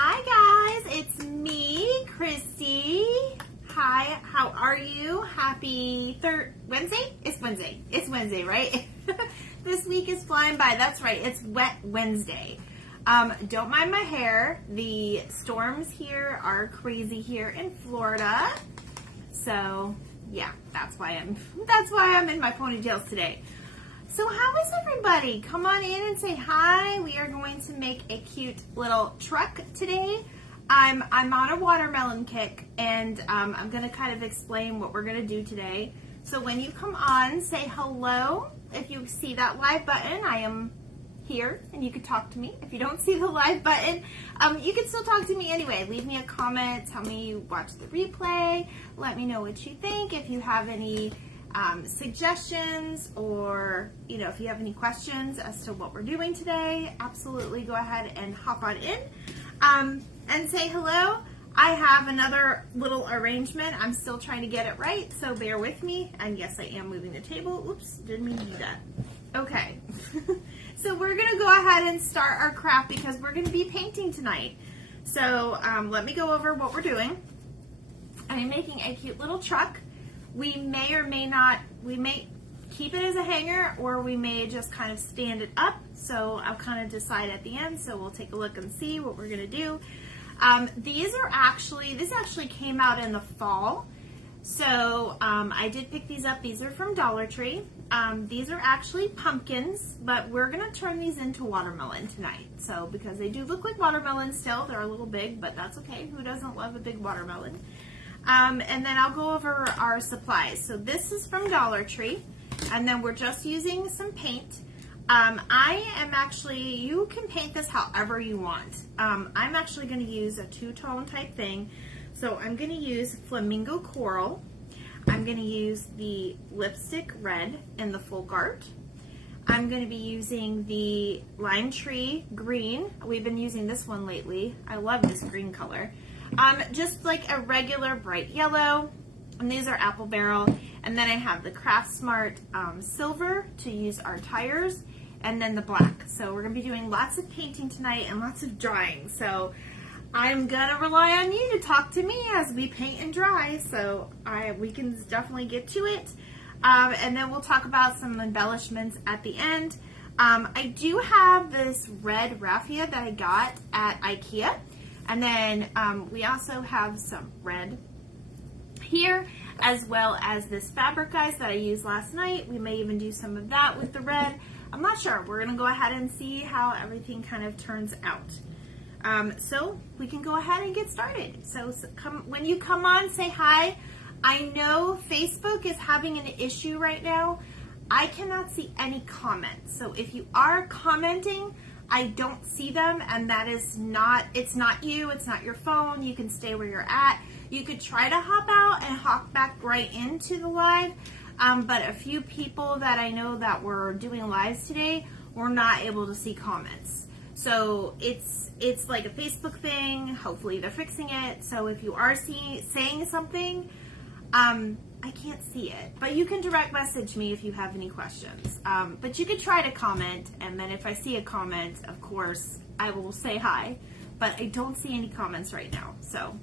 Hi guys, it's me, Christy. Hi, how are you? Happy Wednesday? It's Wednesday. It's Wednesday, right? This week is flying by. That's right. It's Wet Wednesday. Don't mind my hair. The storms here are crazy here in Florida. So yeah, that's why I'm in my ponytails today. So how is everybody? Come on in and say hi. We are going to make a cute little truck today. I'm on a watermelon kick, and I'm going to kind of explain what we're going to do today. So when you come on, say hello. If you see that live button, I am here, and you can talk to me. If you don't see the live button, you can still talk to me anyway. Leave me a comment. Tell me you watched the replay. Let me know what you think. If you have any suggestions, or if you have any questions as to what we're doing today, absolutely go ahead and hop on in and say hello. I have another little arrangement. I'm still trying to get it right, so bear with me. And yes, I am moving the table. Oops, didn't mean to do that. Okay. So we're going to go ahead and start our craft because we're going to be painting tonight. So let me go over what we're doing. I'm making a cute little truck. We may or may not, we may keep it as a hanger, or we may just kind of stand it up. So I'll kind of decide at the end. So we'll take a look and see what we're going to do. This actually came out in the fall. So I did pick these up. These are from Dollar Tree. These are actually pumpkins, but we're going to turn these into watermelon tonight. So because they do look like watermelon still, they're a little big, but that's okay. Who doesn't love a big watermelon? And then I'll go over our supplies. So this is from Dollar Tree, and then we're just using some paint. You can paint this however you want. I'm actually going to use a two-tone type thing. So I'm going to use Flamingo Coral. I'm going to use the Lipstick Red in the Full Gart. I'm going to be using the Lime Tree Green. We've been using this one lately. I love this green color. Just like a regular bright yellow, and these are Apple Barrel. And then I have the Craft Smart Silver to use our tires, and then the black. So we're going to be doing lots of painting tonight and lots of drying. So I'm going to rely on you to talk to me as we paint and dry. So we can definitely get to it. And then we'll talk about some embellishments at the end. I do have this red raffia that I got at IKEA. And then we also have some red here, as well as this fabric, guys, that I used last night. We may even do some of that with the red. I'm not sure. We're going to go ahead and see how everything kind of turns out. So we can go ahead and get started. So when you come on, say hi. I know Facebook is having an issue right now. I cannot see any comments. So if you are commenting, I don't see them, and that is it's not you, it's not your phone. You can stay where you're at. You could try to hop out and hop back right into the live, but a few people that I know that were doing lives today were not able to see comments. So it's like a Facebook thing. Hopefully they're fixing it. So if you are saying something, I can't see it, but you can direct message me if you have any questions. But you could try to comment, and then if I see a comment, of course, I will say hi, but I don't see any comments right now. So,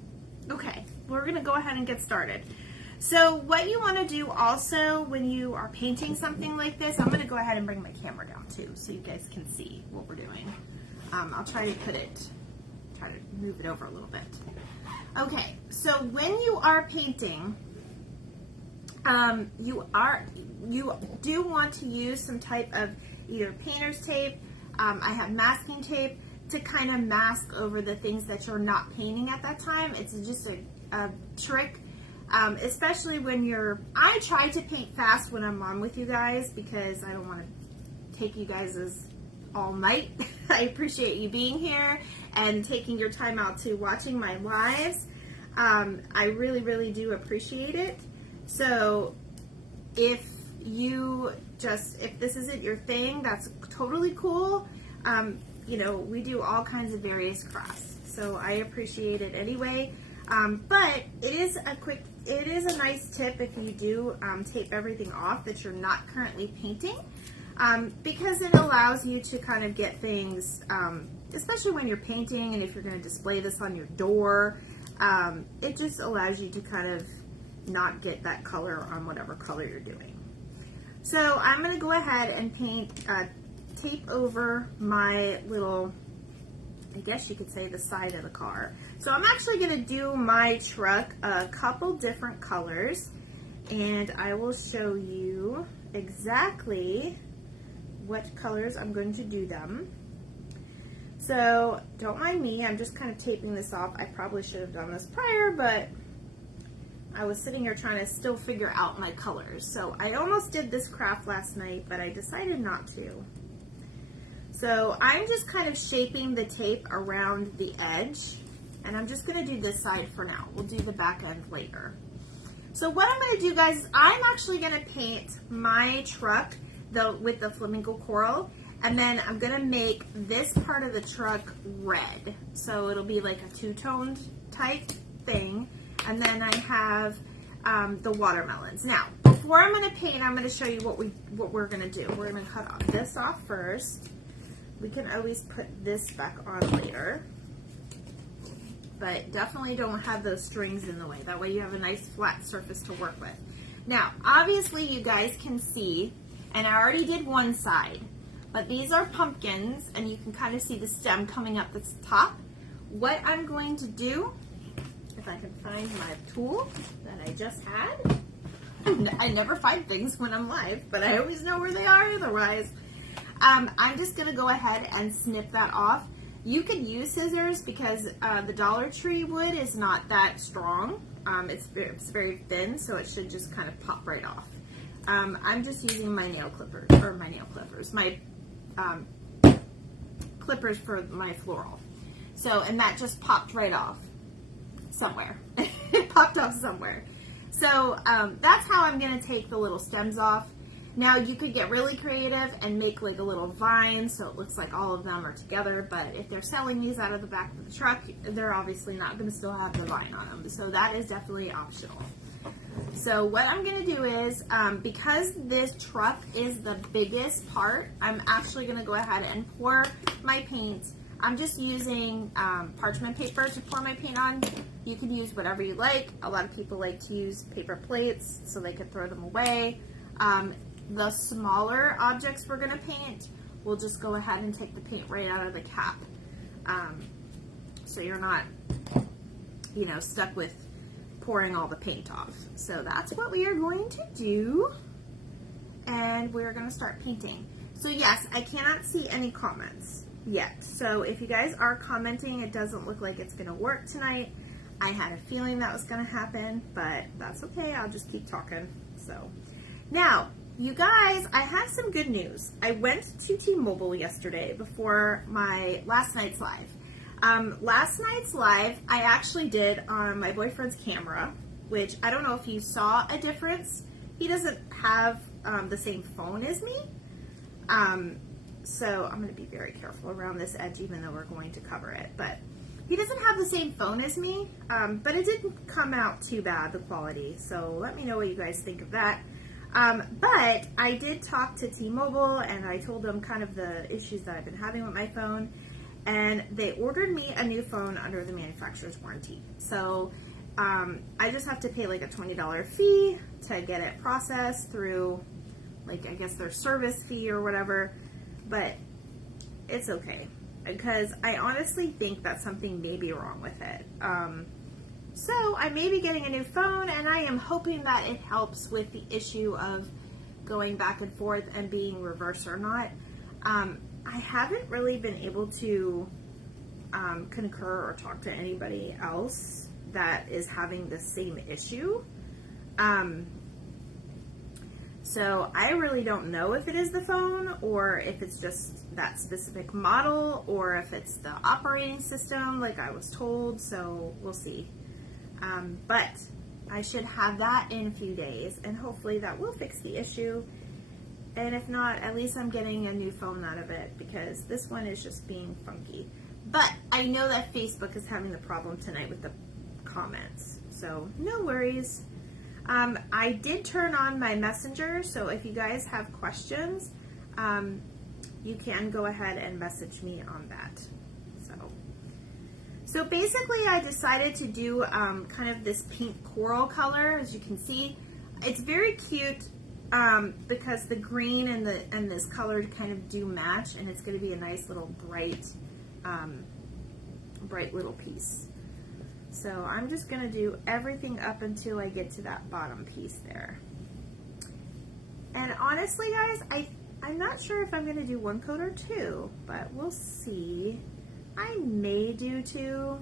okay, we're going to go ahead and get started. So what you want to do also when you are painting something like this, I'm going to go ahead and bring my camera down too, so you guys can see what we're doing. I'll try to move it over a little bit. Okay, so when you are painting, you do want to use some type of either painter's tape. I have masking tape to kind of mask over the things that you're not painting at that time. It's just a trick, especially when I try to paint fast when I'm on with you guys because I don't want to take you guys all night. I appreciate you being here and taking your time out to watching my lives. I really, really do appreciate it. So if this isn't your thing, that's totally cool. We do all kinds of various crafts, so I appreciate it anyway. But it is a nice tip if you do tape everything off that you're not currently painting, because it allows you to kind of get things especially when you're painting and if you're going to display this on your door, it just allows you to kind of not get that color on whatever color you're doing. So I'm going to go ahead and paint, tape over my little, I guess you could say, the side of the car. So I'm actually going to do my truck a couple different colors, and I will show you exactly what colors I'm going to do them. So don't mind me, I'm just kind of taping this off. I probably should have done this prior, but I was sitting here trying to still figure out my colors. So I almost did this craft last night, but I decided not to. So I'm just kind of shaping the tape around the edge, and I'm just going to do this side for now. We'll do the back end later. So what I'm going to do, guys, is I'm actually going to paint my truck with the flamingo coral, and then I'm going to make this part of the truck red. So it'll be like a two-toned type thing. And then I have the watermelons. Now, before I'm going to paint, I'm going to show you what we're going to do. We're going to cut this off first. We can always put this back on later. But definitely don't have those strings in the way. That way you have a nice flat surface to work with. Now, obviously you guys can see, and I already did one side, but these are pumpkins, and you can kind of see the stem coming up the top. What I'm going to do, if I can find my tool that I just had. I never find things when I'm live, but I always know where they are otherwise. I'm just going to go ahead and snip that off. You could use scissors because the Dollar Tree wood is not that strong. It's very thin, so it should just kind of pop right off. I'm just using my nail clippers, my clippers for my floral. So, and that just popped right off somewhere. It popped off somewhere. So that's how I'm going to take the little stems off. Now you could get really creative and make like a little vine so it looks like all of them are together, but if they're selling these out of the back of the truck, they're obviously not going to still have the vine on them. So that is definitely optional. So what I'm going to do is, because this truck is the biggest part, I'm actually going to go ahead and pour my paint. I'm just using parchment paper to pour my paint on. You can use whatever you like. A lot of people like to use paper plates so they can throw them away. The smaller objects we're going to paint, we'll just go ahead and take the paint right out of the cap. So you're not, stuck with pouring all the paint off. So that's what we are going to do. And we're going to start painting. So yes, I cannot see any comments yet. So if you guys are commenting, it doesn't look like it's going to work tonight. I had a feeling that was going to happen, but that's okay. I'll just keep talking. So now, you guys, I have some good news. I went to T-Mobile yesterday before my last night's live. Last night's live, I actually did on my boyfriend's camera, which I don't know if you saw a difference. He doesn't have the same phone as me. So I'm going to be very careful around this edge, even though we're going to cover it. But he doesn't have the same phone as me, but it didn't come out too bad, the quality. So let me know what you guys think of that. But I did talk to T-Mobile, and I told them kind of the issues that I've been having with my phone, and they ordered me a new phone under the manufacturer's warranty. So I just have to pay like a $20 fee to get it processed through, like, I guess their service fee or whatever, but it's okay, because I honestly think that something may be wrong with it. So I may be getting a new phone, and I am hoping that it helps with the issue of going back and forth and being reverse or not. I haven't really been able to concur or talk to anybody else that is having the same issue. So I really don't know if it is the phone, or if it's just that specific model, or if it's the operating system like I was told, so we'll see. But I should have that in a few days, and hopefully that will fix the issue. And if not, at least I'm getting a new phone out of it, because this one is just being funky. But I know that Facebook is having the problem tonight with the comments, so no worries. I did turn on my messenger, so if you guys have questions, you can go ahead and message me on that. So basically I decided to do kind of this pink coral color. As you can see, it's very cute because the green and this color kind of do match, and it's going to be a nice little bright little piece. So I'm just going to do everything up until I get to that bottom piece there. And honestly, guys, I'm not sure if I'm going to do one coat or two, but we'll see. I may do two.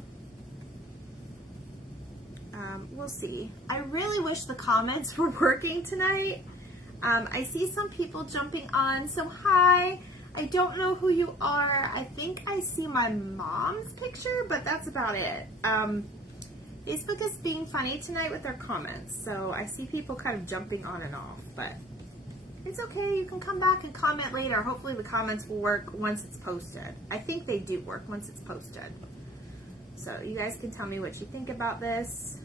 We'll see. I really wish the comments were working tonight. I see some people jumping on, so hi. I don't know who you are. I think I see my mom's picture, but that's about it. Facebook is being funny tonight with their comments, so I see people kind of jumping on and off, but it's okay. You can come back and comment later. Hopefully the comments will work once it's posted. I think they do work once it's posted. So you guys can tell me what you think about this.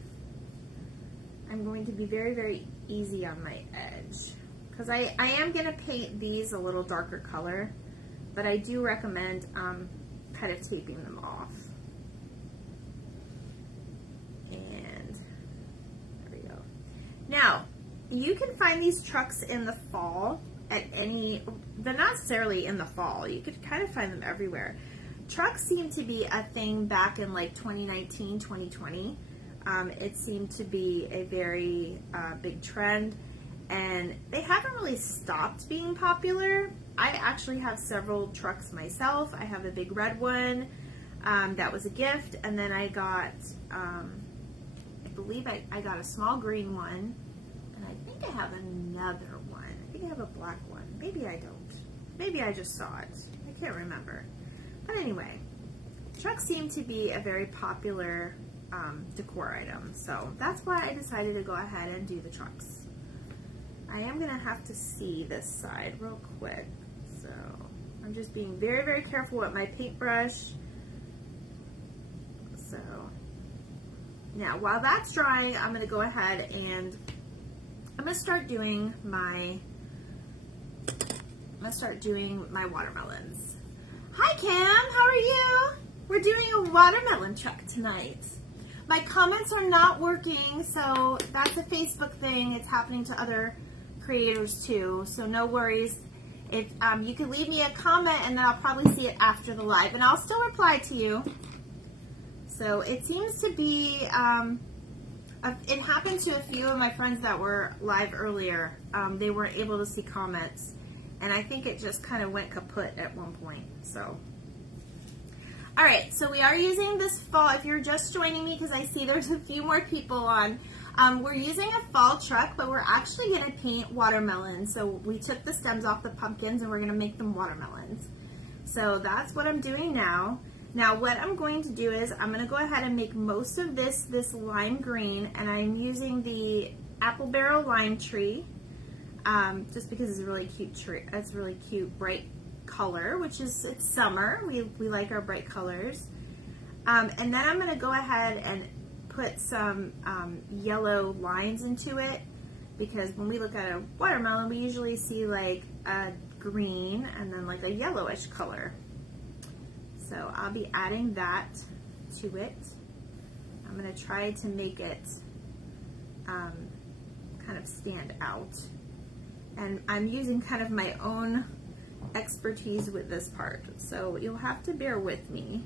I'm going to be very, very easy on my edge because I am going to paint these a little darker color, but I do recommend kind of taping them off. And there we go. Now, you can find these trucks in the fall at any, they're not necessarily in the fall. You could kind of find them everywhere. Trucks seem to be a thing back in like 2019, 2020. It seemed to be a very big trend, and they haven't really stopped being popular. I actually have several trucks myself. I have a big red one that was a gift, and then I got, I believe I got a small green one, and I think I have another one. I think I have a black one. Maybe I don't. Maybe I just saw it. I can't remember. But anyway, trucks seem to be a very popular decor item, so that's why I decided to go ahead and do the trucks. I am going to have to see this side real quick, so I'm just being very, very careful with my paintbrush. So now while that's drying, I'm going to go ahead and I'm going to start doing my watermelons. Hi Cam, how are you? We're doing a watermelon truck tonight. My comments are not working, so that's a Facebook thing. It's happening to other creators too, so no worries. If you can leave me a comment, and then I'll probably see it after the live, and I'll still reply to you. So it seems to be, it happened to a few of my friends that were live earlier. They weren't able to see comments, and I think it just kind of went kaput at one point, so. All right, so we are using this fall, if you're just joining me, because I see there's a few more people on, we're using a fall truck, but we're actually going to paint watermelons. So we took the stems off the pumpkins and we're going to make them watermelons. So that's what I'm doing now. Now what I'm going to do is I'm going to go ahead and make most of this lime green, and I'm using the apple barrel lime tree, just because it's a really cute tree. It's a really cute bright color, which is, it's summer. We like our bright colors. And then I'm going to go ahead and put some yellow lines into it, because when we look at a watermelon, we usually see like a green and then like a yellowish color. So I'll be adding that to it. I'm going to try to make it kind of stand out. And I'm using kind of my own expertise with this part, so you'll have to bear with me.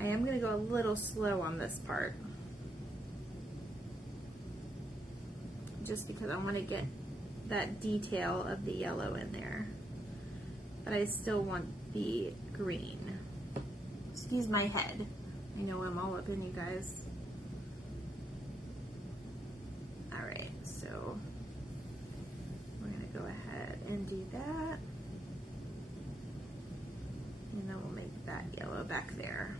I am going to go a little slow on this part, just because I want to get that detail of the yellow in there, but I still want the green. Excuse my head. I know I'm all up in you guys. Alright, so we're going to go ahead and do that. And then we'll make that yellow back there.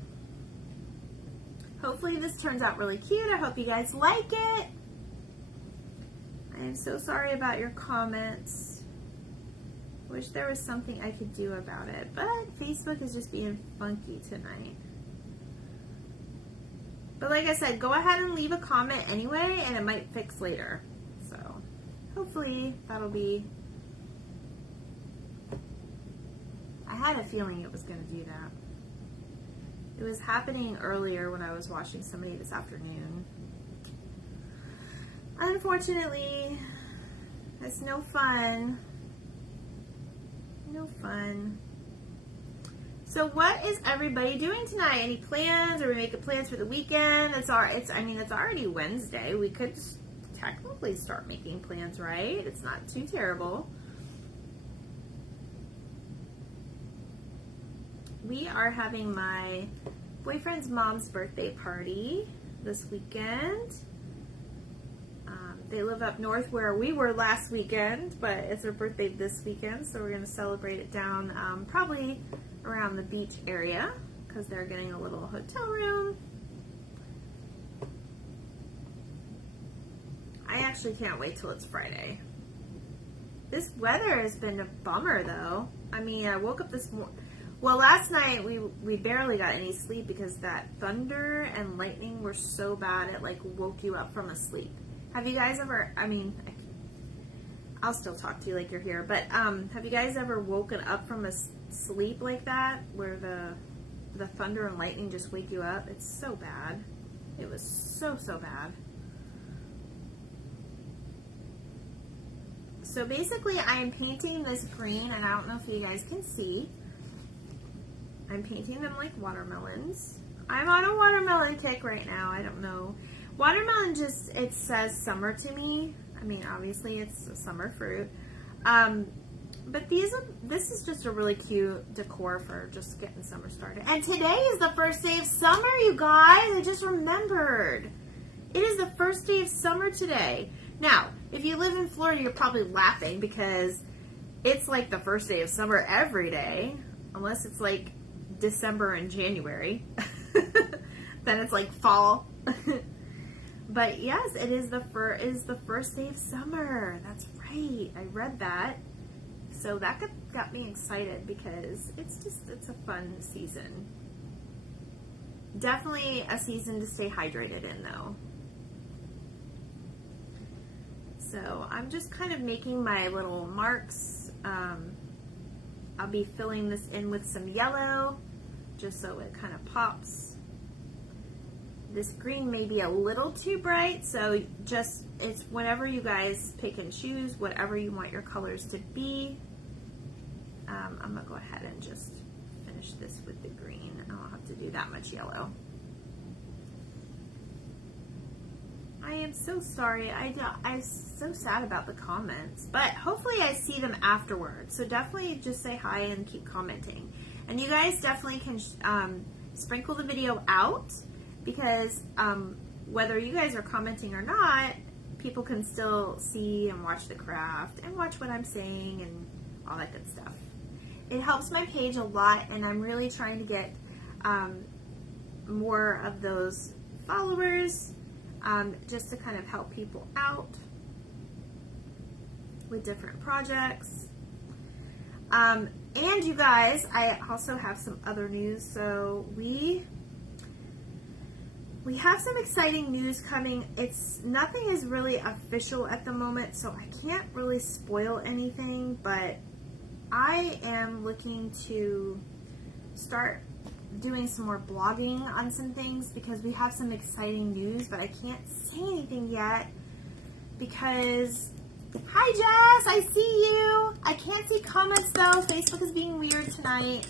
Hopefully this turns out really cute. I hope you guys like it. I am so sorry about your comments. Wish there was something I could do about it, but Facebook is just being funky tonight. But like I said, go ahead and leave a comment anyway, and it might fix later. So hopefully that'll be... I had a feeling it was going to do that. was happening earlier when I was watching somebody this afternoon. Unfortunately, it's no fun. No fun. So what is everybody doing tonight? Any plans? Are we making plans for the weekend? It's already Wednesday. We could technically start making plans, right? It's not too terrible. We are having my boyfriend's mom's birthday party this weekend. They live up north where we were last weekend, but it's their birthday this weekend, so we're going to celebrate it down probably around the beach area because they're getting a little hotel room. I actually can't wait till it's Friday. This weather has been a bummer, though. I mean, I woke up this morning. Well, last night we barely got any sleep because that thunder and lightning were so bad it like woke you up from a sleep. Have you guys ever, I mean, I'll still talk to you like you're here, but have you guys ever woken up from a sleep like that where the thunder and lightning just wake you up? It's so bad. It was so bad. So basically I am painting this green, and I don't know if you guys can see. I'm painting them like watermelons. I'm on a watermelon kick right now. I don't know. Watermelon just, it says summer to me. I mean, obviously it's a summer fruit. But this is just a really cute decor for just getting summer started. And today is the first day of summer, you guys. I just remembered. It is the first day of summer today. Now, if you live in Florida, you're probably laughing because it's like the first day of summer every day. Unless it's like December and January. Then it's like fall. But yes, it is the first day of summer. That's right. I read that. So that got me excited because it's a fun season. Definitely a season to stay hydrated in, though. So I'm just kind of making my little marks. I'll be filling this in with some yellow just so it kind of pops. This green may be a little too bright, so it's whenever you guys pick and choose whatever you want your colors to be. I'm going to go ahead and just finish this with the green. I don't have to do that much yellow. I am so sorry. I'm so sad about the comments, but hopefully I see them afterwards. So definitely just say hi and keep commenting. And you guys definitely can sprinkle the video out because whether you guys are commenting or not, people can still see and watch the craft and watch what I'm saying and all that good stuff. It helps my page a lot, and I'm really trying to get more of those followers just to kind of help people out with different projects. And you guys, I also have some other news. So we have some exciting news coming. Nothing is really official at the moment, so I can't really spoil anything, but I am looking to start doing some more blogging on some things because we have some exciting news, but I can't say anything yet because, hi Jess, I see you. I can't see comments though. Facebook is being weird tonight.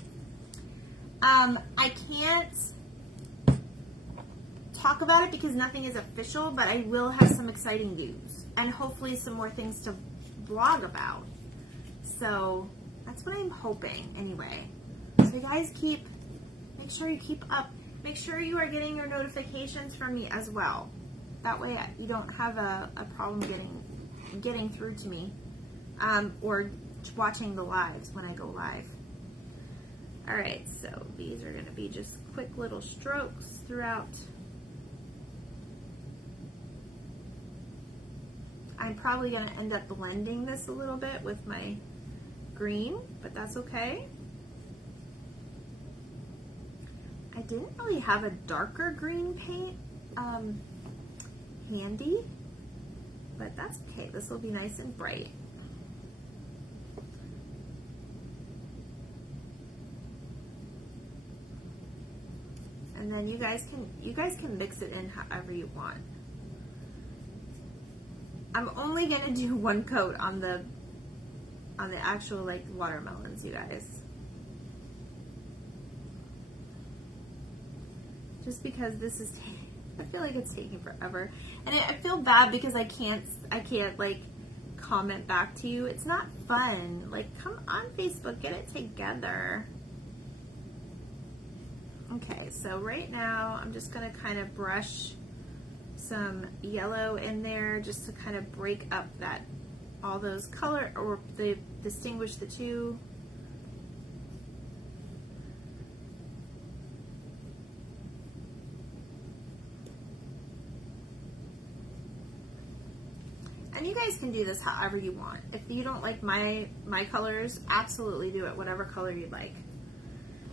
I can't talk about it because nothing is official, but I will have some exciting news and hopefully some more things to blog about. So that's what I'm hoping anyway. So you guys make sure you keep up. Make sure you are getting your notifications from me as well. That way you don't have a problem getting through to me or watching the lives when I go live. All right, so these are going to be just quick little strokes throughout. I'm probably going to end up blending this a little bit with my green, but that's okay. I didn't really have a darker green paint handy, but that's okay. This will be nice and bright. And then you guys can mix it in however you want. I'm only gonna do one coat on the actual like watermelons, you guys. Just because this is I feel like it's taking forever. And I feel bad because I can't like comment back to you. It's not fun. Like, come on Facebook, get it together. Okay, so right now I'm just gonna kind of brush some yellow in there just to kind of break up all those color, or distinguish the two. And you guys can do this however you want. If you don't like my colors, absolutely do it whatever color you'd like.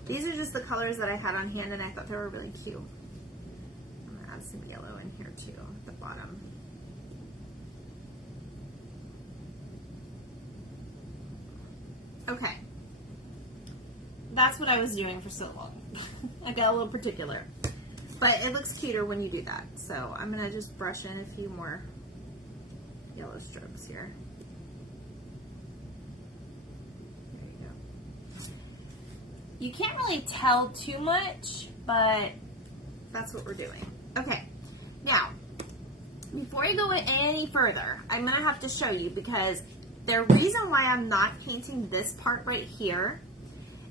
These are just the colors that I had on hand and I thought they were really cute. I'm gonna add some yellow in here too at the bottom. Okay. That's what I was doing for so long. I got a little particular. But it looks cuter when you do that. So I'm gonna just brush in a few more yellow strokes here. There you go. You can't really tell too much, but that's what we're doing. Okay, now, before I go any further, I'm gonna have to show you, because the reason why I'm not painting this part right here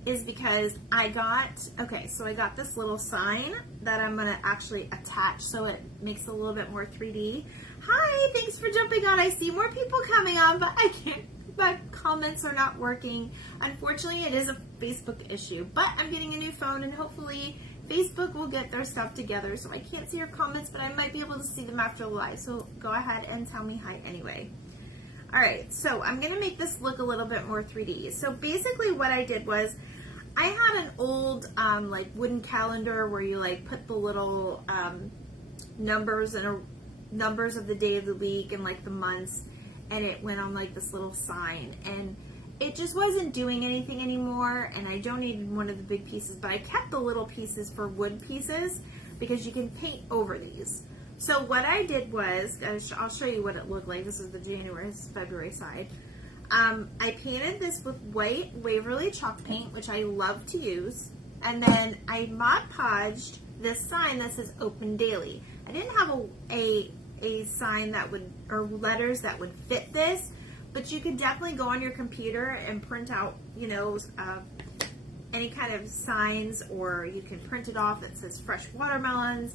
is because I got this little sign that I'm gonna actually attach so it makes it a little bit more 3D. Hi, thanks for jumping on. I see more people coming on, but I can't, my comments are not working. Unfortunately, it is a Facebook issue, but I'm getting a new phone and hopefully Facebook will get their stuff together, so I can't see your comments, but I might be able to see them after the live, so go ahead and tell me hi anyway. All right, so I'm gonna make this look a little bit more 3D. So basically what I did was, I had an old like wooden calendar where you like put the little numbers and numbers of the day of the week and like the months, and it went on like this little sign, and it just wasn't doing anything anymore, and I donated one of the big pieces, but I kept the little pieces for wood pieces because you can paint over these. So what I did was, I'll show you what it looked like. This is the January, February side. I painted this with white Waverly chalk paint, which I love to use, and then I Mod Podged this sign that says Open Daily. I didn't have a sign that would, or letters that would fit this, but you could definitely go on your computer and print out, you know, any kind of signs, or you can print it off that says fresh watermelons,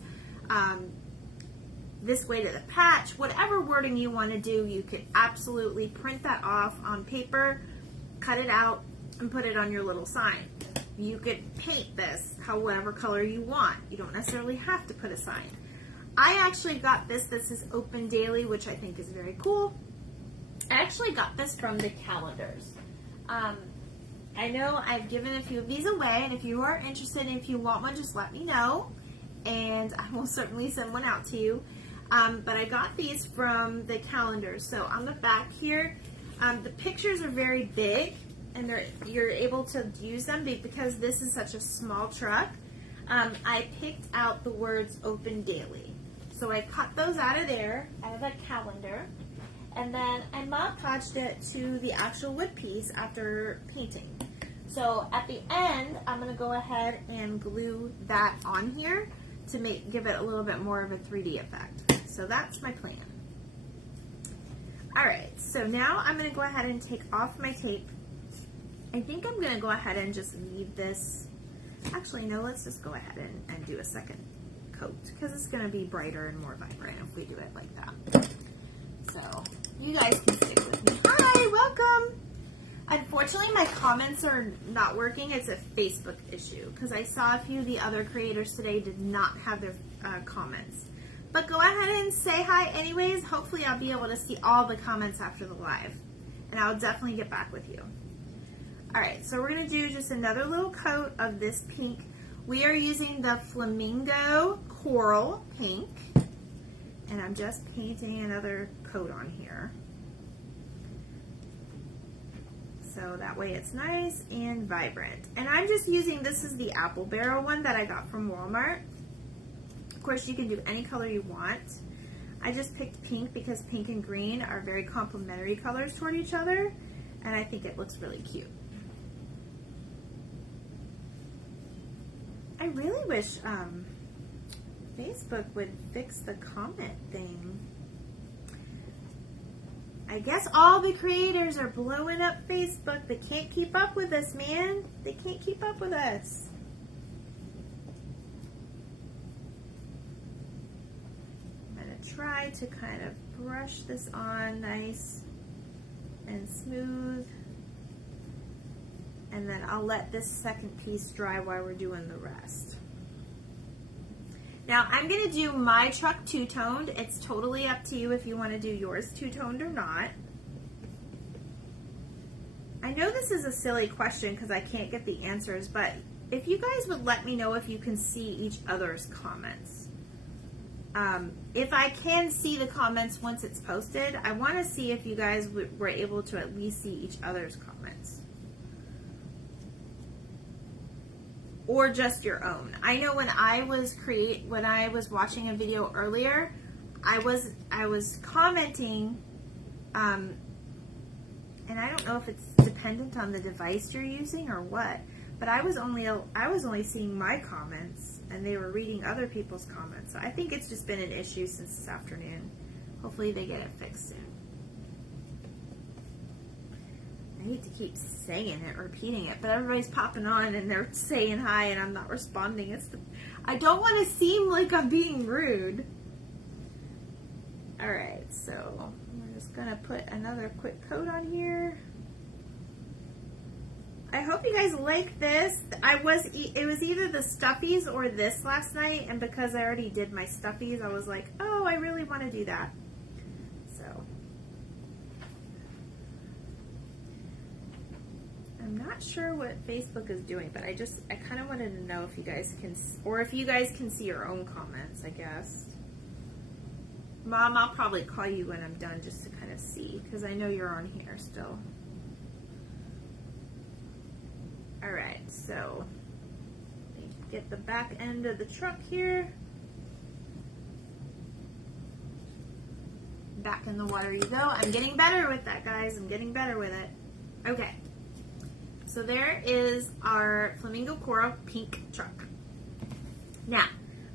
this way to the patch, whatever wording you want to do, you can absolutely print that off on paper, cut it out, and put it on your little sign. You could paint this however color you want. You don't necessarily have to put a sign. I actually got this is Open Daily, which I think is very cool. I actually got this from the calendars. I know I've given a few of these away, and if you are interested, and if you want one, just let me know, and I will certainly send one out to you. But I got these from the calendars. So on the back here, the pictures are very big, and you're able to use them because this is such a small truck. I picked out the words Open Daily. So I cut those out of there, out of that calendar, and then I Mod Podged it to the actual wood piece after painting. So at the end, I'm going to go ahead and glue that on here to give it a little bit more of a 3D effect. So that's my plan. All right, so now I'm going to go ahead and take off my tape. I think I'm going to go ahead and just leave this. Actually, no, let's just go ahead and do a second coat, because it's going to be brighter and more vibrant if we do it like that. So you guys can stick with me. Hi, welcome. Unfortunately, my comments are not working. It's a Facebook issue, because I saw a few of the other creators today did not have their comments. But go ahead and say hi anyways. Hopefully I'll be able to see all the comments after the live, and I'll definitely get back with you. All right, so we're going to do just another little coat of this pink. We are using the Flamingo Coral Pink, and I'm just painting another coat on here. So that way it's nice and vibrant. And I'm just using, this is the Apple Barrel one that I got from Walmart. course, you can do any color you want. I just picked pink because pink and green are very complementary colors toward each other, and I think it looks really cute. I really wish Facebook would fix the comment thing. I guess all the creators are blowing up Facebook. They can't keep up with us, man. They can't keep up with us. I'm going to try to kind of brush this on nice and smooth. And then I'll let this second piece dry while we're doing the rest. Now I'm going to do my truck two-toned. It's totally up to you if you want to do yours two-toned or not. I know this is a silly question because I can't get the answers, but if you guys would let me know if you can see each other's comments. If I can see the comments once it's posted, I want to see if you guys were able to at least see each other's comments. Or just your own. I know when I was watching a video earlier, I was commenting, and I don't know if it's dependent on the device you're using or what, but I was only seeing my comments, and they were reading other people's comments. So I think it's just been an issue since this afternoon. Hopefully they get it fixed soon. I hate to keep saying it, repeating it, but everybody's popping on and they're saying hi and I'm not responding. I don't want to seem like I'm being rude. Alright, so I'm just going to put another quick coat on here. I hope you guys like this. It was either the stuffies or this last night, and because I already did my stuffies, I was like, oh, I really want to do that. I'm not sure what Facebook is doing, but I kind of wanted to know if you guys can, or if you guys can see your own comments, I guess. Mom, I'll probably call you when I'm done just to kind of see, because I know you're on here still. Alright, so let me get the back end of the truck here. Back in the water you go. I'm getting better with that, guys. I'm getting better with it. Okay. So there is our flamingo coral pink truck. Now,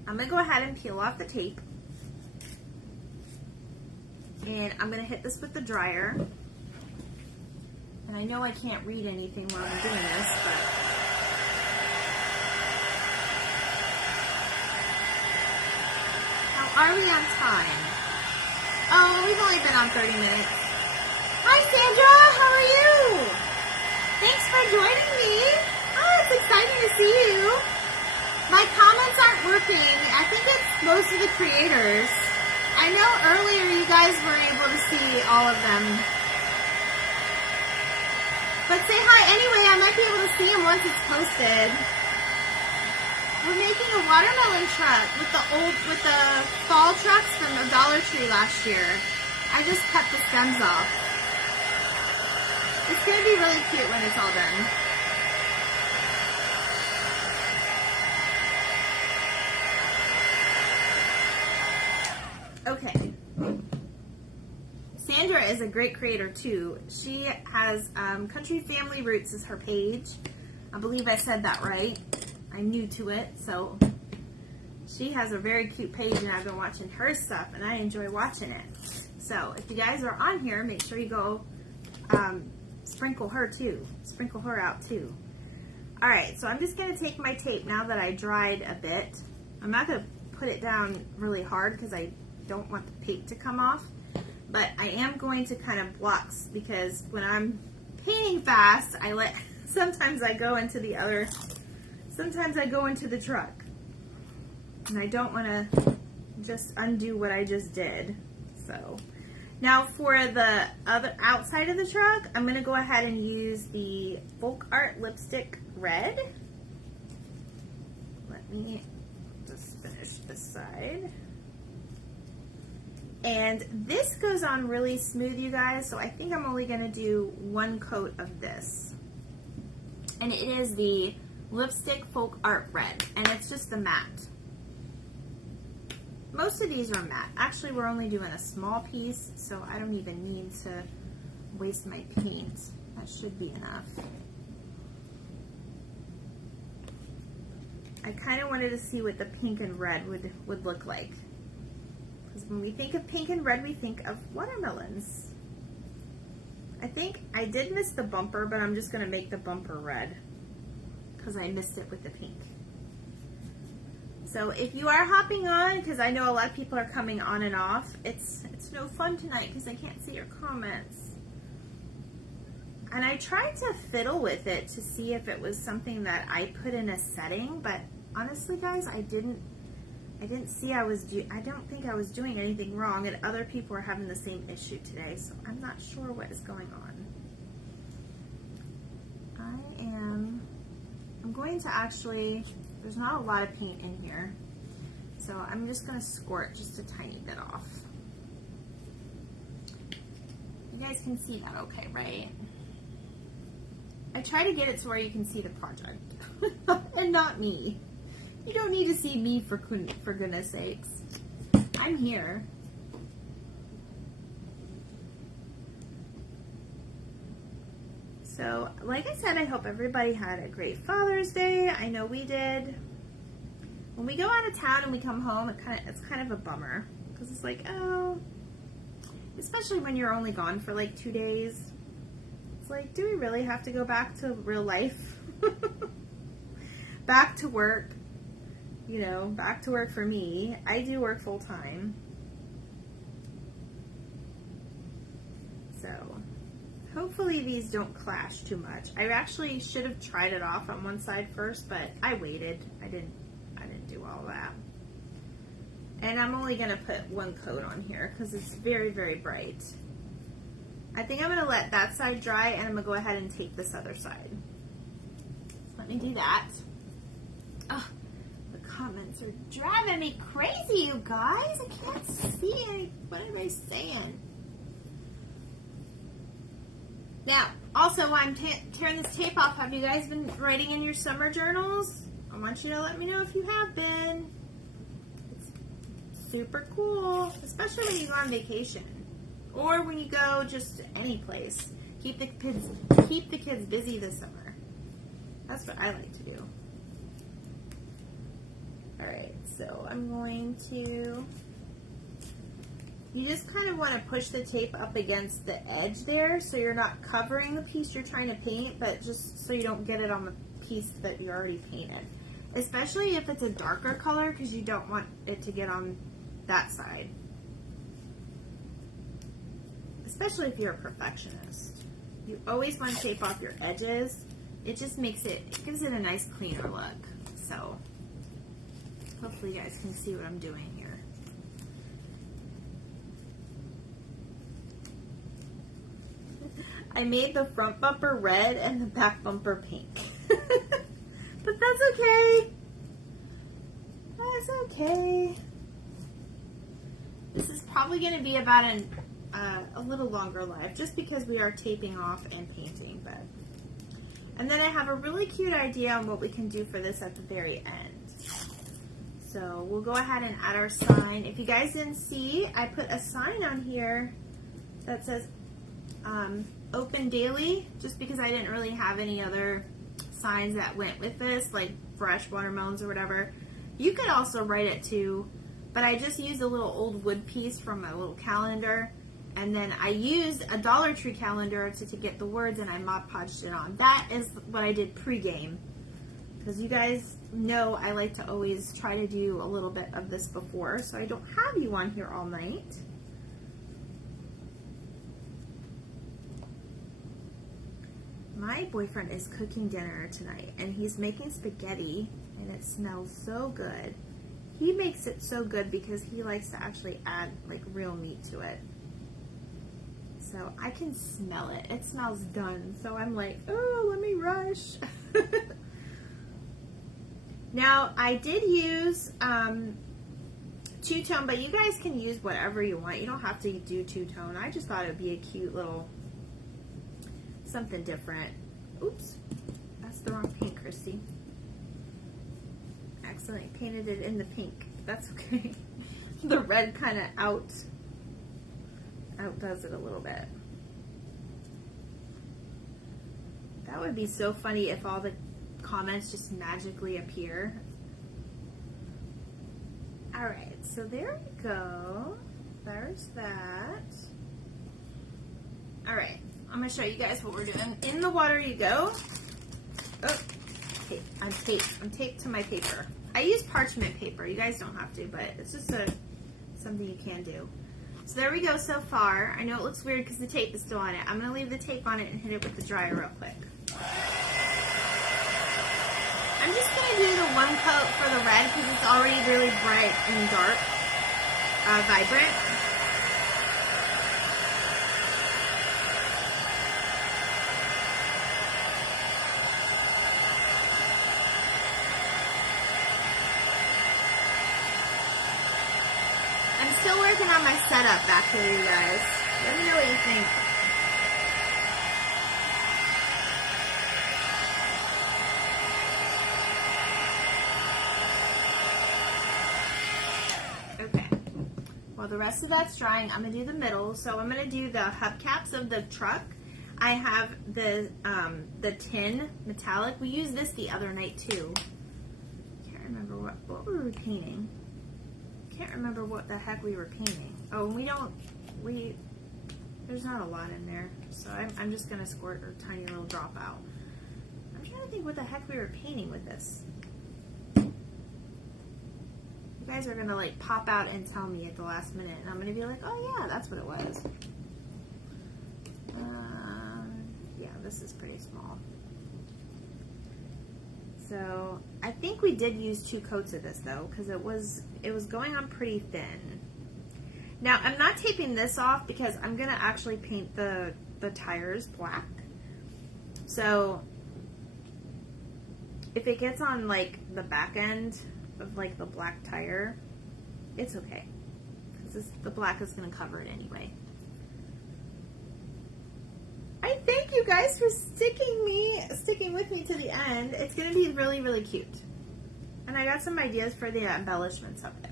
I'm going to go ahead and peel off the tape. And I'm going to hit this with the dryer. And I know I can't read anything while I'm doing this, but... How are we on time? Oh, we've only been on 30 minutes. Hi, Sandra! How are you? Thanks for joining me. Oh, it's exciting to see you. My comments aren't working. I think it's most of the creators. I know earlier you guys were able to see all of them. But say hi anyway. I might be able to see them once it's posted. We're making a watermelon truck with the fall trucks from the Dollar Tree last year. I just cut the stems off. It's going to be really cute when it's all done. Okay. Sandra is a great creator too. She has Country Family Roots as her page. I believe I said that right. I'm new to it, so she has a very cute page and I've been watching her stuff and I enjoy watching it. So if you guys are on here, make sure you go sprinkle her too. Sprinkle her out too. Alright, so I'm just going to take my tape now that I dried a bit. I'm not going to put it down really hard because I don't want the paint to come off. But I am going to kind of block, because when I'm painting fast, sometimes I go into the truck. And I don't want to just undo what I just did. So now for the other outside of the truck, I'm going to go ahead and use the Folk Art Lipstick Red. Let me just finish this side. And this goes on really smooth, you guys, so I think I'm only going to do one coat of this. And it is the Lipstick Folk Art Red, and it's just the matte. Most of these are matte. Actually, we're only doing a small piece, so I don't even need to waste my paint. That should be enough. I kind of wanted to see what the pink and red would look like. Because when we think of pink and red, we think of watermelons. I think I did miss the bumper, but I'm just going to make the bumper red because I missed it with the pink. So if you are hopping on, because I know a lot of people are coming on and off, it's no fun tonight because I can't see your comments. And I tried to fiddle with it to see if it was something that I put in a setting, but honestly, guys, I didn't see I don't think I was doing anything wrong, and other people are having the same issue today, so I'm not sure what is going on. I'm going to actually, there's not a lot of paint in here, so I'm just going to squirt just a tiny bit off. You guys can see that okay, right? I try to get it to where you can see the project and not me. You don't need to see me for goodness sakes. I'm here. So, like I said, I hope everybody had a great Father's Day. I know we did. When we go out of town and we come home, it's kind of a bummer because it's like, oh, especially when you're only gone for like 2 days. Like, do we really have to go back to real life? Back to work, you know, back to work for me. I do work full time. So, hopefully these don't clash too much. I actually should have tried it off on one side first, but I waited. I didn't do all that. And I'm only going to put one coat on here because it's very, very bright. I think I'm going to let that side dry, and I'm going to go ahead and tape this other side. Let me do that. Oh, the comments are driving me crazy, you guys. I can't see any. What am I saying? Now, also, while I'm tearing this tape off, have you guys been writing in your summer journals? I want you to let me know if you have been. It's super cool, especially when you go on vacation. Or when you go just any place. Keep the kids busy this summer. That's what I like to do. Alright, so I'm going to, you just kind of want to push the tape up against the edge there so you're not covering the piece you're trying to paint, but just so you don't get it on the piece that you already painted. Especially if it's a darker color, because you don't want it to get on that side. Especially if you're a perfectionist. You always want to tape off your edges. It just makes it gives it a nice cleaner look. So, hopefully you guys can see what I'm doing here. I made the front bumper red and the back bumper pink. But that's okay. That's okay. This is probably going to be about a little longer live, just because we are taping off and painting. And then I have a really cute idea on what we can do for this at the very end. So we'll go ahead and add our sign. If you guys didn't see, I put a sign on here that says open daily, just because I didn't really have any other signs that went with this, like fresh watermelons or whatever. You could also write it too, but I just used a little old wood piece from a little calendar, and then I used a Dollar Tree calendar to get the words, and I Mod Podged it on. That is what I did pre-game, because you guys know I like to always try to do a little bit of this before, so I don't have you on here all night. My boyfriend is cooking dinner tonight, and he's making spaghetti, and it smells so good. He makes it so good because he likes to actually add like real meat to it. So I can smell it. It smells done. So I'm like, oh, let me rush. Now, I did use two-tone, but you guys can use whatever you want. You don't have to do two-tone. I just thought it would be a cute little something different. Oops, that's the wrong paint, Christy. Accidentally painted it in the pink. That's okay. the red kind of outdoes it a little bit. That would be so funny if all the comments just magically appear. Alright, so there we go. There's that. Alright, I'm going to show you guys what we're doing. In the water you go. Oh, tape. I'm taped to my paper. I use parchment paper. You guys don't have to, but it's just something you can do. So there we go so far. I know it looks weird because the tape is still on it. I'm going to leave the tape on it and hit it with the dryer real quick. I'm just going to do the one coat for the red because it's already really bright and dark, vibrant. I'm still working on my setup back here, you guys. Let me know what you think. While the rest of that's drying, I'm going to do the middle. So I'm going to do the hubcaps of the truck. I have the tin metallic. We used this the other night too. Can't remember what were we painting. Can't remember what the heck we were painting. Oh, there's not a lot in there. So I'm just going to squirt a tiny little drop out. I'm trying to think what the heck we were painting with this. You guys are gonna like pop out and tell me at the last minute, and I'm gonna be like, oh yeah, that's what it was. Yeah, this is pretty small. So I think we did use 2 coats of this though, because it was going on pretty thin. Now I'm not taping this off because I'm gonna actually paint the tires black. So if it gets on like the back end of like the black tire, it's okay because the black is going to cover it anyway. I thank you guys for sticking with me to the end. It's going to be really, really cute, and I got some ideas for the embellishments of it.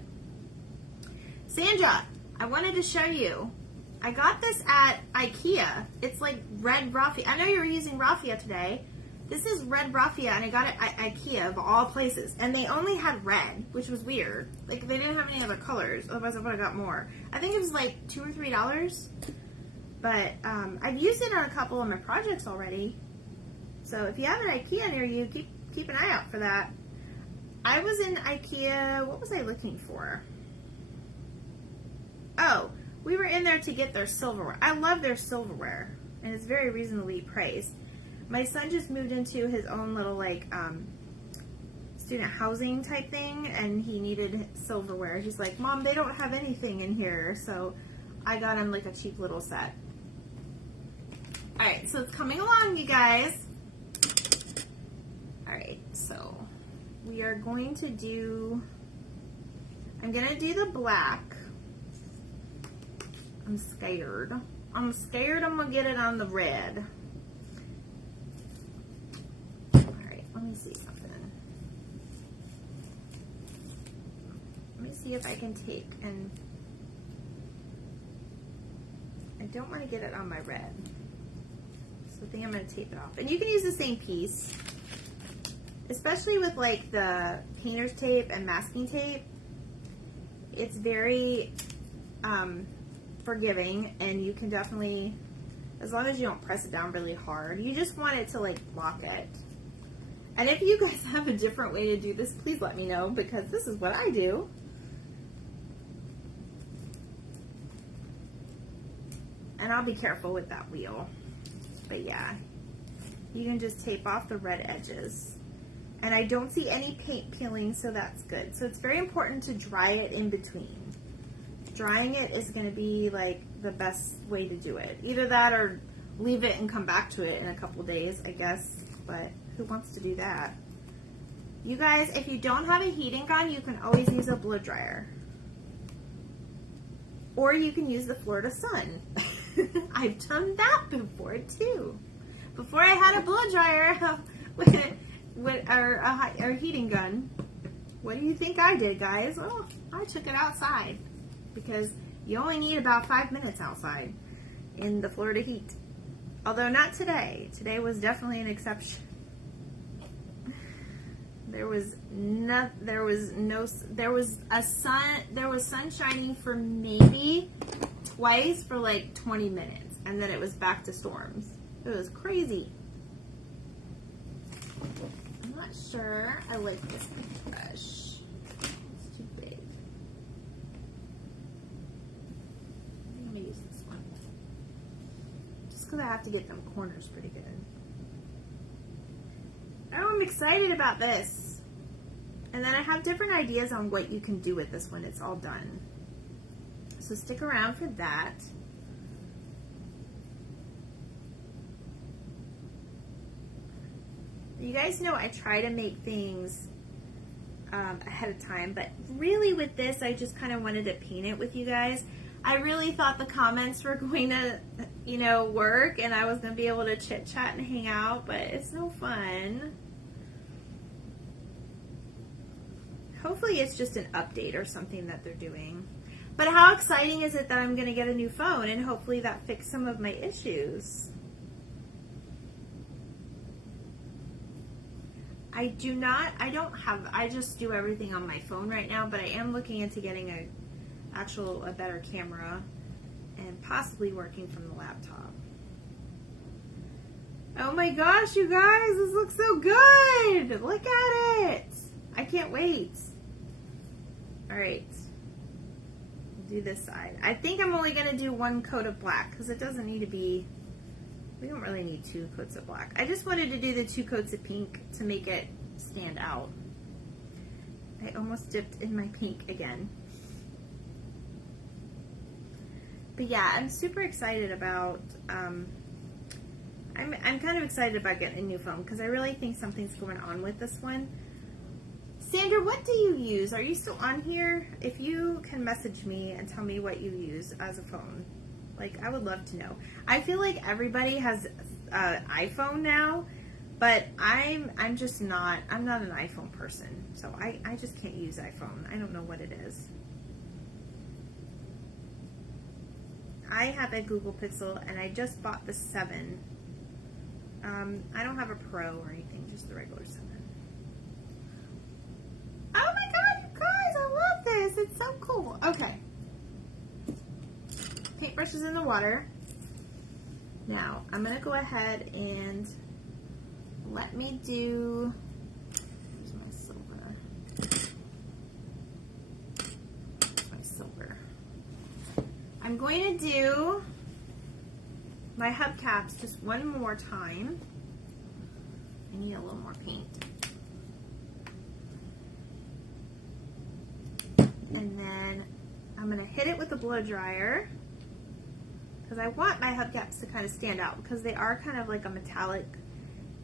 Sandra, I wanted to show you. I got this at IKEA. It's like red raffia. I know you were using raffia today. This is red raffia, and I got it at IKEA of all places. And they only had red, which was weird. Like, they didn't have any other colors. Otherwise, I would have got more. I think it was like $2 or $3. But I've used it on a couple of my projects already. So if you have an IKEA near you, keep an eye out for that. I was in IKEA. What was I looking for? Oh, we were in there to get their silverware. I love their silverware, and it's very reasonably priced. My son just moved into his own little like student housing type thing, and he needed silverware. He's like, Mom, they don't have anything in here, so I got him like a cheap little set. Alright, so it's coming along, you guys. Alright, so we are going to do, I'm going to do the black. I'm scared I'm going to get it on the red. Let me see something. Let me see if I can take and I don't want to get it on my red. So I think I'm going to tape it off. And you can use the same piece, especially with like the painter's tape and masking tape. It's very forgiving, and you can definitely, as long as you don't press it down really hard, you just want it to like block it. And if you guys have a different way to do this, please let me know, because this is what I do. And I'll be careful with that wheel. But yeah, you can just tape off the red edges. And I don't see any paint peeling, so that's good. So it's very important to dry it in between. Drying it is going to be like the best way to do it. Either that or leave it and come back to it in a couple days, I guess. But who wants to do that? You guys, if you don't have a heating gun, you can always use a blow dryer. Or you can use the Florida Sun. I've done that before too. Before I had a blow dryer with our heating gun. What do you think I did, guys? Oh, I took it outside. because you only need about 5 minutes outside in the Florida heat. Although not today. Today was definitely an exception. There was sun shining for maybe twice for like 20 minutes, and then it was back to storms. It was crazy. I'm not sure I like this brush. It's too big. I'm gonna use this one. Just because I have to get them corners pretty good. Oh, I'm excited about this. And then I have different ideas on what you can do with this when it's all done. So stick around for that. You guys know I try to make things ahead of time, but really with this, I just kind of wanted to paint it with you guys. I really thought the comments were going to, you know, work and I was going to be able to chit chat and hang out, but it's no fun. Hopefully it's just an update or something that they're doing. But how exciting is it that I'm going to get a new phone and hopefully that fixed some of my issues. I just do everything on my phone right now, but I am looking into getting a better camera and possibly working from the laptop. Oh my gosh, you guys, this looks so good. Look at it. I can't wait. All right. Do this side. I think I'm only going to do one coat of black because it doesn't need to be, we don't really need 2 coats of black. I just wanted to do the 2 coats of pink to make it stand out. I almost dipped in my pink again. But yeah, I'm super excited about, I'm kind of excited about getting a new phone because I really think something's going on with this one. Sandra, what do you use? Are you still on here? If you can message me and tell me what you use as a phone. Like, I would love to know. I feel like everybody has iPhone now, but I'm not an iPhone person. So I just can't use iPhone. I don't know what it is. I have a Google Pixel and I just bought the 7. I don't have a Pro or anything, just the regular 7. Oh my god, you guys, I love this. It's so cool. Okay. Paintbrush is in the water. Now, I'm going to go ahead and let me do, here's my silver. Here's my silver. I'm going to do my hubcaps just one more time. I need a little more paint. And then I'm going to hit it with a blow dryer because I want my hubcaps to kind of stand out because they are kind of like a metallic.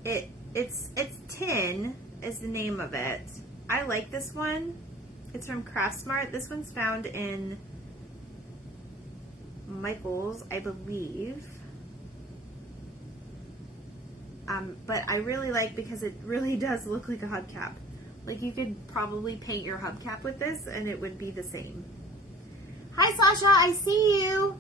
It's tin is the name of it. I like this one. It's from Craftsmart. This one's found in Michael's, I believe. But I really like because it really does look like a hubcap. Like you could probably paint your hubcap with this and it would be the same. Hi Sasha, I see you.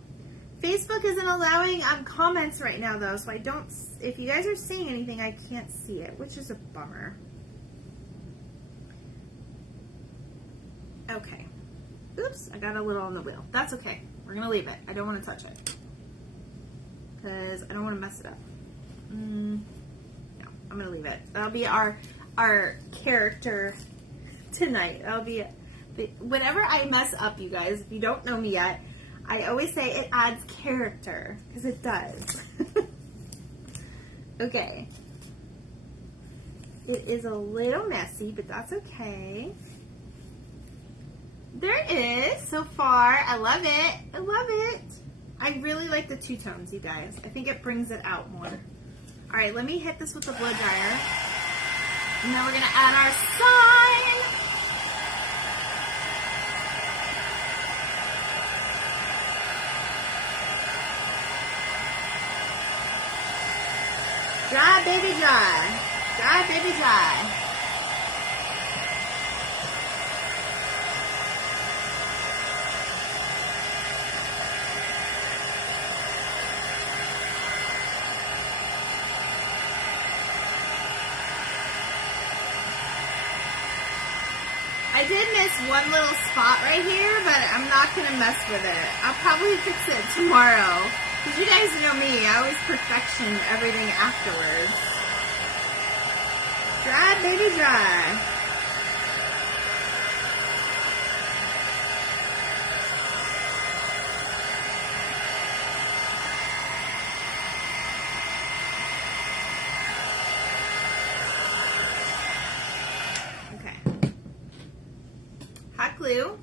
Facebook isn't allowing comments right now though, so I don't, if you guys are saying anything, I can't see it, which is a bummer. Okay. Oops, I got a little on the wheel. That's okay. We're going to leave it. I don't want to touch it because I don't want to mess it up. No, I'm going to leave it. That'll be our character tonight. That'll be whenever I mess up, you guys, if you don't know me yet, I always say it adds character because it does. Okay. It is a little messy, but that's okay. There it is so far. I love it. I love it. I really like the 2 tones, you guys. I think it brings it out more. All right, let me hit this with the blow dryer. And then we're going to add our sign. Dry, baby, dry. Dry, baby, dry. I did miss one little spot right here, but I'm not going to mess with it. I'll probably fix it tomorrow. Because you guys know me, I always perfection everything afterwards. Dry, baby, dry. Hot glue,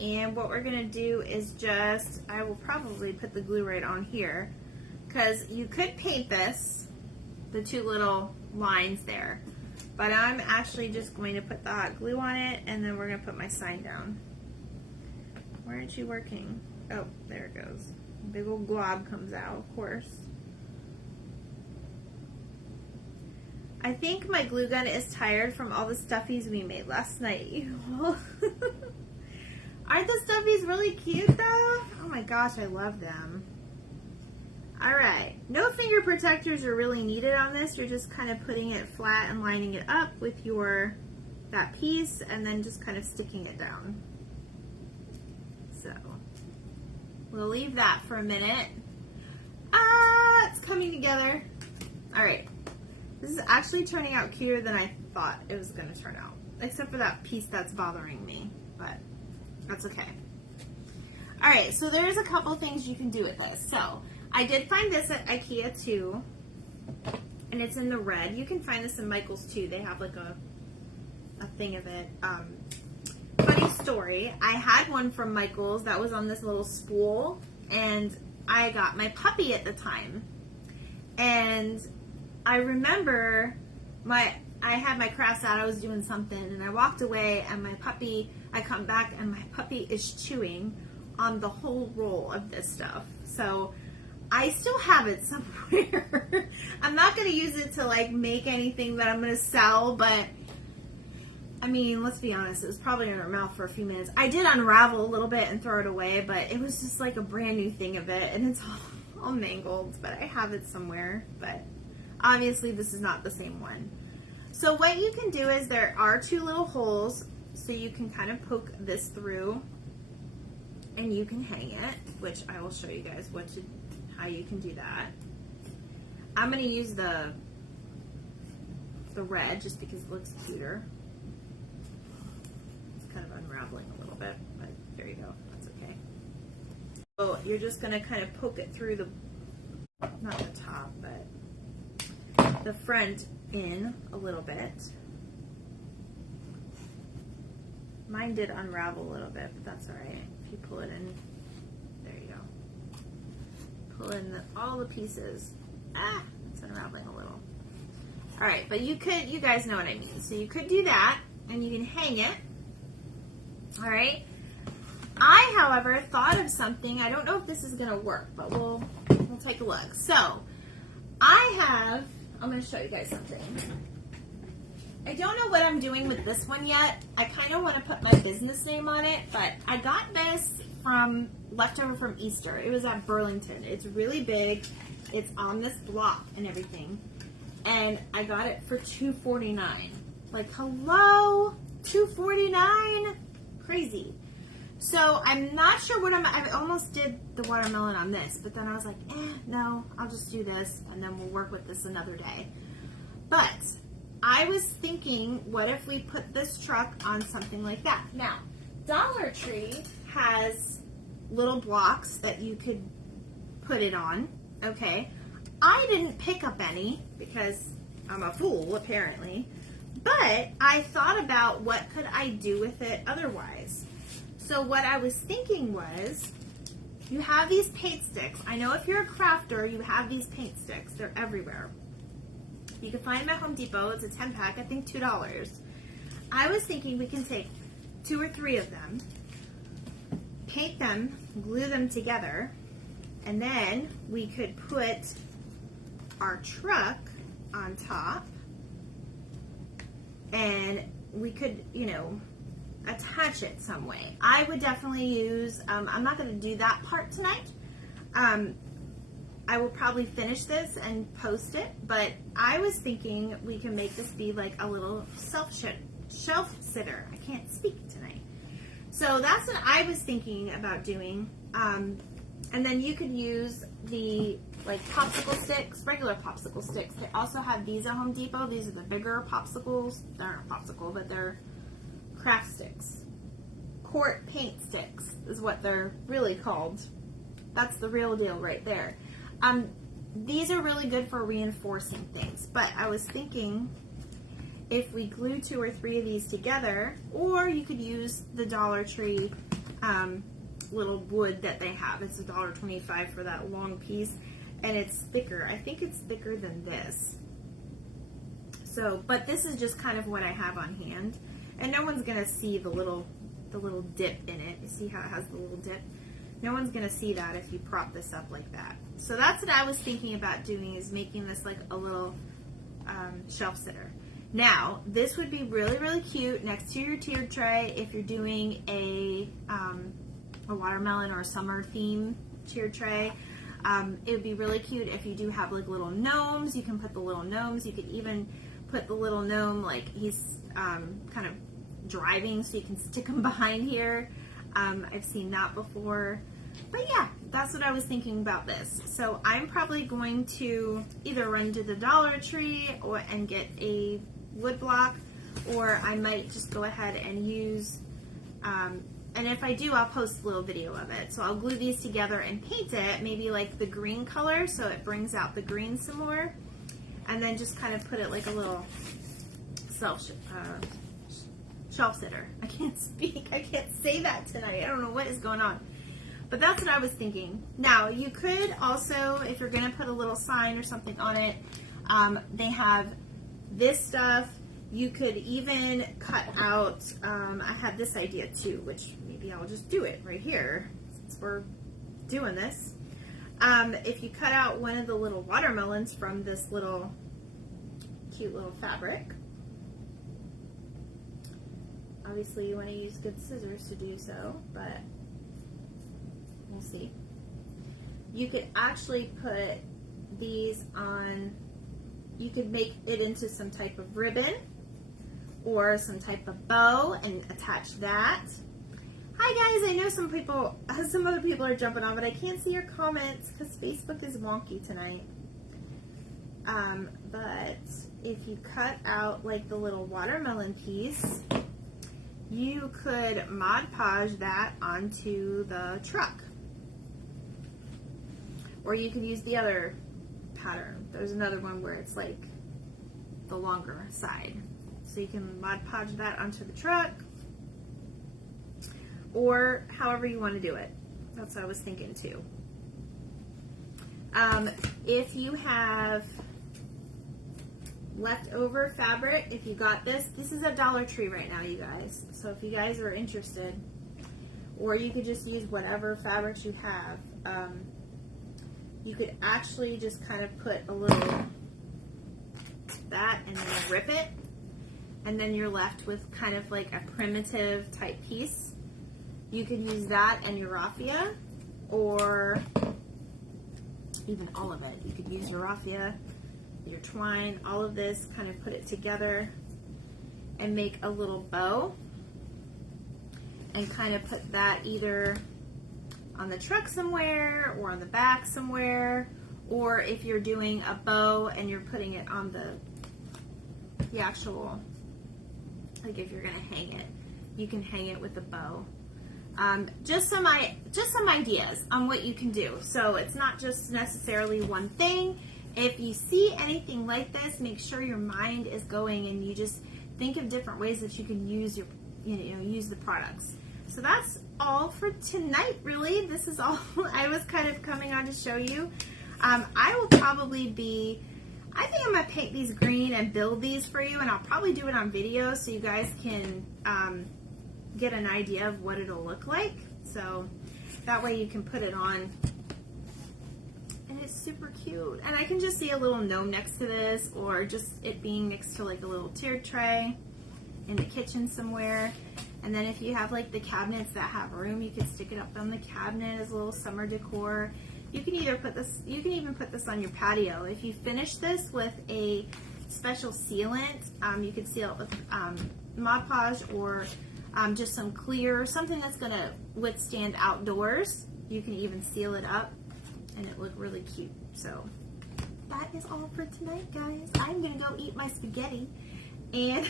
and what we're going to do is just, I will probably put the glue right on here, because you could paint this, the two little lines there, but I'm actually just going to put the hot glue on it, and then we're going to put my sign down. Why aren't you working? Oh, there it goes. Big old glob comes out, of course. I think my glue gun is tired from all the stuffies we made last night. Aren't the stuffies really cute though? Oh my gosh, I love them. Alright, no finger protectors are really needed on this. You're just kind of putting it flat and lining it up with that piece and then just kind of sticking it down. So, we'll leave that for a minute. It's coming together. Alright. This is actually turning out cuter than I thought it was going to turn out. Except for that piece that's bothering me. But that's okay. Alright, so there's a couple things you can do with this. So, I did find this at IKEA too. And it's in the red. You can find this in Michael's too. They have like a thing of it. Funny story. I had one from Michael's that was on this little spool. And I got my puppy at the time. And I remember I had my crafts out, I was doing something, and I walked away, and I come back, and my puppy is chewing on the whole roll of this stuff. So, I still have it somewhere. I'm not going to use it to, like, make anything that I'm going to sell, but, I mean, let's be honest, it was probably in her mouth for a few minutes. I did unravel a little bit and throw it away, but it was just, like, a brand new thing of it, and it's all mangled, but I have it somewhere, but obviously this is not the same one. So what you can do is there are two little holes, so you can kind of poke this through and you can hang it, which I will show you guys how you can do that. I'm going to use the red just because it looks cuter. It's kind of unraveling a little bit, but there you go. That's okay. So you're just going to kind of poke it through not the top, but the front in a little bit. Mine did unravel a little bit, but that's alright. If you pull it in, there you go. Pull in all the pieces. It's unraveling a little. Alright, but you guys know what I mean. So you could do that, and you can hang it. Alright. I, however, thought of something. I don't know if this is going to work, but we'll take a look. So, I'm going to show you guys something. I don't know what I'm doing with this one yet. I kind of want to put my business name on it, but I got this from leftover from Easter. It was at Burlington. It's really big. It's on this block and everything. And I got it for $2.49. Like, hello? $2.49? Crazy. So I'm not sure I almost did the watermelon on this, but then I was like, no, I'll just do this, and then we'll work with this another day. But I was thinking, what if we put this truck on something like that? Now, Dollar Tree has little blocks that you could put it on, okay? I didn't pick up any, because I'm a fool, apparently. But I thought about what could I do with it otherwise. So what I was thinking was, you have these paint sticks. I know if you're a crafter, you have these paint sticks. They're everywhere. You can find them at Home Depot. It's a 10-pack, I think $2. I was thinking we can take 2 or 3 of them, paint them, glue them together, and then we could put our truck on top, and we could, attach it some way. I would definitely use, I'm not going to do that part tonight. I will probably finish this and post it, but I was thinking we can make this be like a little shelf sitter. I can't speak tonight. So that's what I was thinking about doing. And then you could use the like popsicle sticks, regular popsicle sticks. They also have these at Home Depot. These are the bigger popsicles. They're not popsicle, but they're craft sticks. Quart paint sticks is what they're really called. That's the real deal right there. These are really good for reinforcing things, but I was thinking if we glue 2 or 3 of these together, or you could use the Dollar Tree little wood that they have. It's $1.25 for that long piece, and it's thicker. I think it's thicker than this. So, but this is just kind of what I have on hand, and no one's gonna see the little dip in it. You see how it has the little dip? No one's gonna see that if you prop this up like that. So that's what I was thinking about doing, is making this like a little shelf sitter. Now, this would be really, really cute next to your tiered tray if you're doing a watermelon or a summer theme tiered tray. It would be really cute if you do have like little gnomes. You can put the little gnomes. You could even put the little gnome like he's kind of driving, so you can stick him behind here. I've seen that before. But yeah, that's what I was thinking about this. So I'm probably going to either run to the Dollar Tree and get a wood block, or I might just go ahead and use, and if I do, I'll post a little video of it. So I'll glue these together and paint it, maybe like the green color, so it brings out the green some more, and then just kind of put it like a little shelf sitter. I can't speak. I can't say that tonight. I don't know what is going on. But that's what I was thinking. Now, you could also, if you're going to put a little sign or something on it, they have this stuff. You could even cut out, I had this idea too, which maybe I'll just do it right here since we're doing this. If you cut out one of the little watermelons from this little cute little fabric, obviously you want to use good scissors to do so, but we'll see. You could actually put these on, you could make it into some type of ribbon or some type of bow and attach that. Hi guys, I know some other people are jumping on, but I can't see your comments because Facebook is wonky tonight. But if you cut out like the little watermelon piece, you could Mod Podge that onto the truck. Or you could use the other pattern. There's another one where it's like the longer side. So you can Mod Podge that onto the truck, or however you want to do it. That's what I was thinking too. If you have leftover fabric, if you got this is at Dollar Tree right now, you guys. So if you guys are interested, or you could just use whatever fabrics you have. You could actually just kind of put a little that and then rip it, and then you're left with kind of like a primitive type piece. You could use that and your raffia, or even all of it. You could use your raffia, your twine, all of this, kind of put it together and make a little bow, and kind of put that either on the truck somewhere or on the back somewhere, or if you're doing a bow and you're putting it on the actual, like if you're gonna hang it, you can hang it with a bow. Just some ideas on what you can do. So it's not just necessarily one thing. If you see anything like this, make sure your mind is going and you just think of different ways that you can use your, use the products. So that's all for tonight, really. This is all I was kind of coming on to show you. I will probably be, I think I'm going to paint these green and build these for you, and I'll probably do it on video so you guys can get an idea of what it'll look like. So that way you can put it on, and it's super cute. And I can just see a little gnome next to this, or just it being next to like a little tiered tray in the kitchen somewhere. And then if you have like the cabinets that have room, you can stick it up on the cabinet as a little summer decor. You can either put this, you can even put this on your patio. If you finish this with a special sealant, you could seal it with Mod Podge or just some clear, something that's going to withstand outdoors. You can even seal it up and it look really cute. So that is all for tonight, guys. I'm going to go eat my spaghetti. And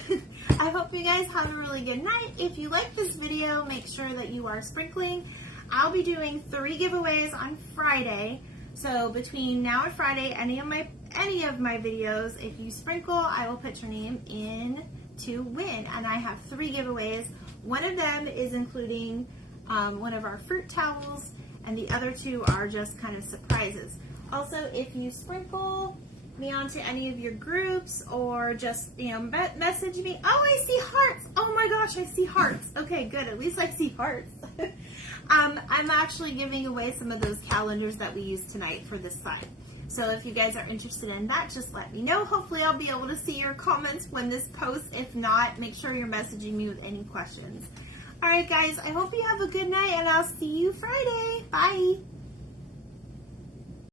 I hope you guys have a really good night. If you like this video, make sure that you are sprinkling. I'll be doing 3 giveaways on Friday. So between now and Friday, any of my videos, if you sprinkle, I will put your name in to win. And I have 3 giveaways. One of them is including one of our fruit towels, and the other 2 are just kind of surprises. Also, if you sprinkle me onto any of your groups or just, you know, message me. Oh, I see hearts. Oh my gosh, I see hearts. Okay, good. At least I see hearts. I'm actually giving away some of those calendars that we used tonight for this side. So if you guys are interested in that, just let me know. Hopefully I'll be able to see your comments when this posts. If not, make sure you're messaging me with any questions. All right, guys, I hope you have a good night, and I'll see you Friday. Bye.